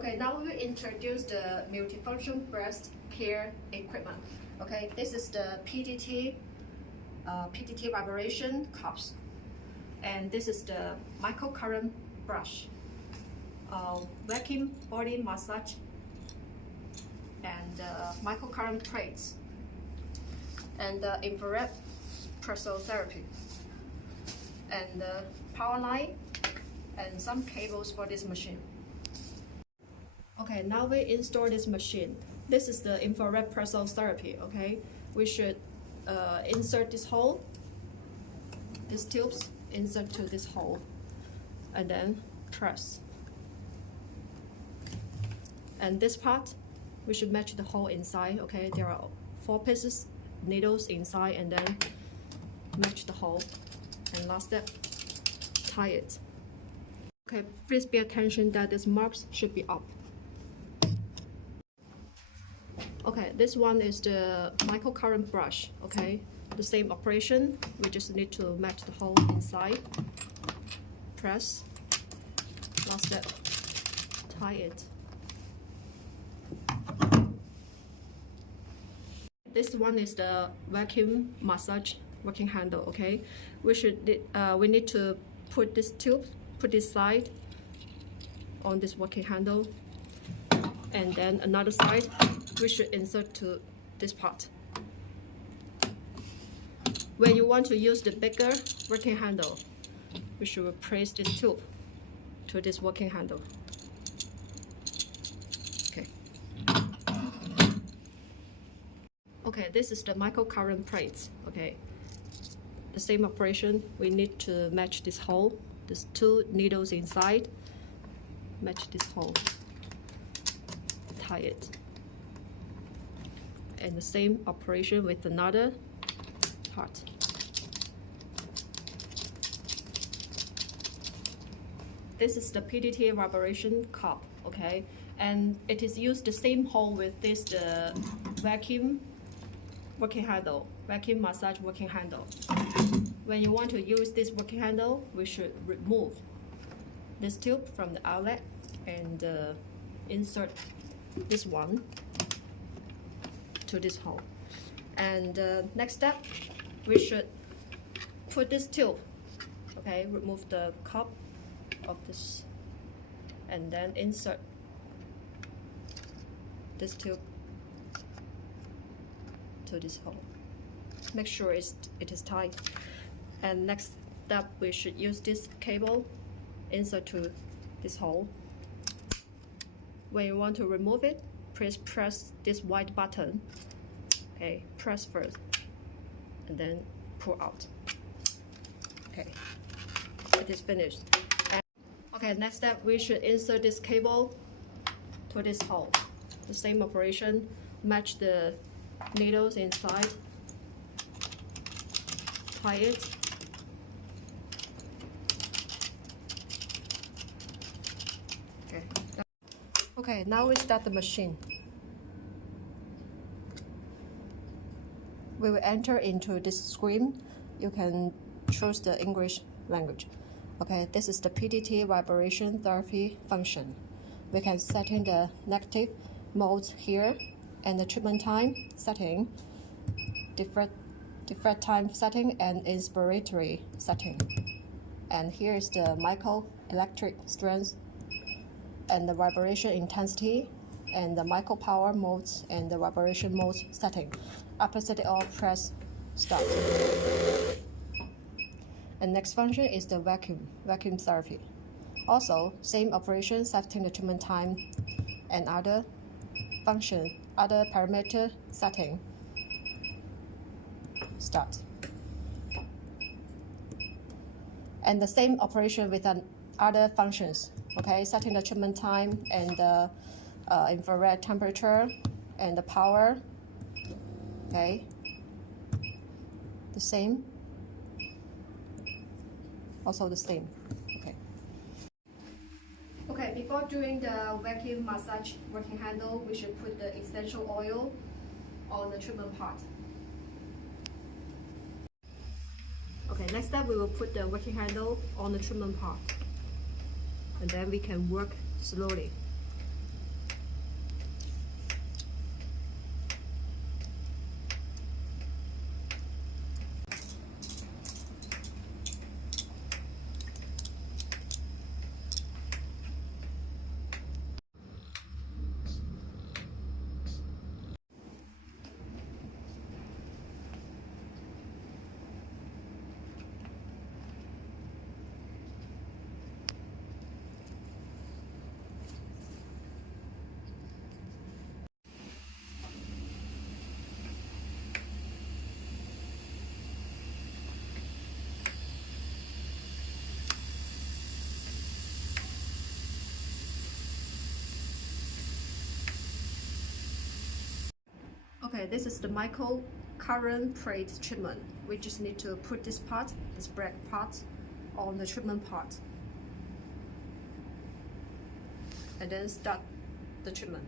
Okay, now we will introduce the multifunction breast care equipment. Okay, this is the PDT vibration cups, and this is the microcurrent brush, vacuum body massage, and microcurrent plates, and infrared pressure therapy, and power line, and some cables for this machine. Okay, now we install this machine. This is the infrared pressure therapy. Okay, we should insert this hole, these tubes, insert to this hole, and then press. And this part, we should match the hole inside. Okay, there are 4 pieces, needles inside, and then match the hole. And last step, tie it. Okay, please pay attention that these marks should be up. Okay, this one is the microcurrent brush. Okay, the same operation. We just need to match the hole inside. Press. Last step, tie it. This one is the vacuum massage working handle. Okay, we need to put this tube, put this side on this working handle, and then another side we should insert to this part. When you want to use the bigger working handle, we should place this tube to this working handle. Okay. Okay, this is the microcurrent plates. Okay, the same operation. We need to match this hole. There's 2 needles inside. Match this hole. Tie it. And the same operation with another part. This is the PDT vibration cup. Okay, and it is used the same hole with this the vacuum working handle, vacuum massage working handle. When you want to use this working handle, we should remove this tube from the outlet and insert this one to this hole. And next step, we should put this tube. Okay, remove the cup of this, and then insert this tube to this hole. Make sure it is tight. And next step, we should use this cable, insert to this hole. When you want to remove it, please press this white button. Okay, press first, and then pull out. Okay, it is finished. And okay, next step, we should insert this cable to this hole. The same operation, match the needles inside, tie it. Okay, now we start the machine. We will enter into this screen. You can choose the English language. Okay, this is the PDT vibration therapy function. We can set in the negative modes here, and the treatment time setting, different time setting, and inspiratory setting. And here is the microelectric strength, and the vibration intensity, and the micro power modes, and the vibration modes setting. After setting all, press start. And next function is the vacuum therapy. Also, same operation, setting the treatment time and other function, other parameter setting. Start. And the same operation with other functions. Okay, setting the treatment time and the infrared temperature and the power. Okay, the same. Also the same. Okay. Okay, before doing the vacuum massage working handle, we should put the essential oil on the treatment part. Okay, next step, we will put the working handle on the treatment part, and then we can work slowly. Okay, this is the micro current plate treatment. We just need to put this part, this black part, on the treatment part, and then start the treatment.